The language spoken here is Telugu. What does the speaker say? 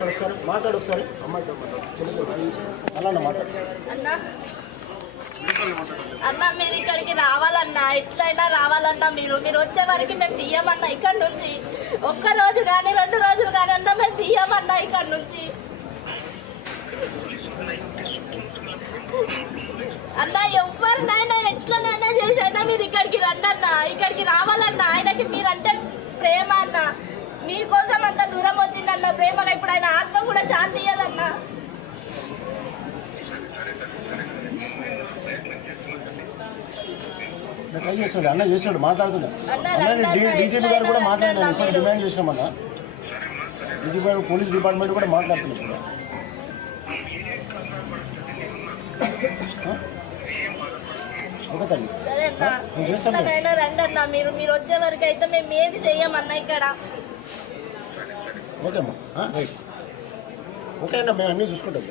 ఒకసారి మాట్లాడు ఒకసారి. అమ్మాయితో అలా మాట్లాడు. అన్నా అన్న మీరు ఇక్కడికి రావాలన్నా ఎట్లయినా రావాలన్నా మీరు మీరు వచ్చే వరకు మేము తీయమన్నా ఇక్కడ నుంచి. ఒక్క రోజు కానీ రెండు రోజులు కానీ అన్నా మేము తీయమన్నా ఇక్కడ నుంచి. అన్నా ఎవరినైనా ఎట్లా ట్రై చేస్తాడు అన్న చేస్తాడు మాట్లాడుతున్నా అన్న, డీజీపీ గారు కూడా రండి ఇప్పుడు. డిమాండ్ చేసినామన్న డీజీపీ గారు పోలీస్ డిపార్ట్మెంట్ కూడా ఆ? ఓకే తల్లి. సరే అన్న నేను చేస్తాను. ఎట్లనైనా రండి అన్న మీరు మీరు వచ్చే వరకు అయితే మేము ఏది చెయ్యమన్నా ఇక్కడ? ఓకే అమ్మా. ఓకే అన్న మేము అన్నీ చూసుకుంటాం.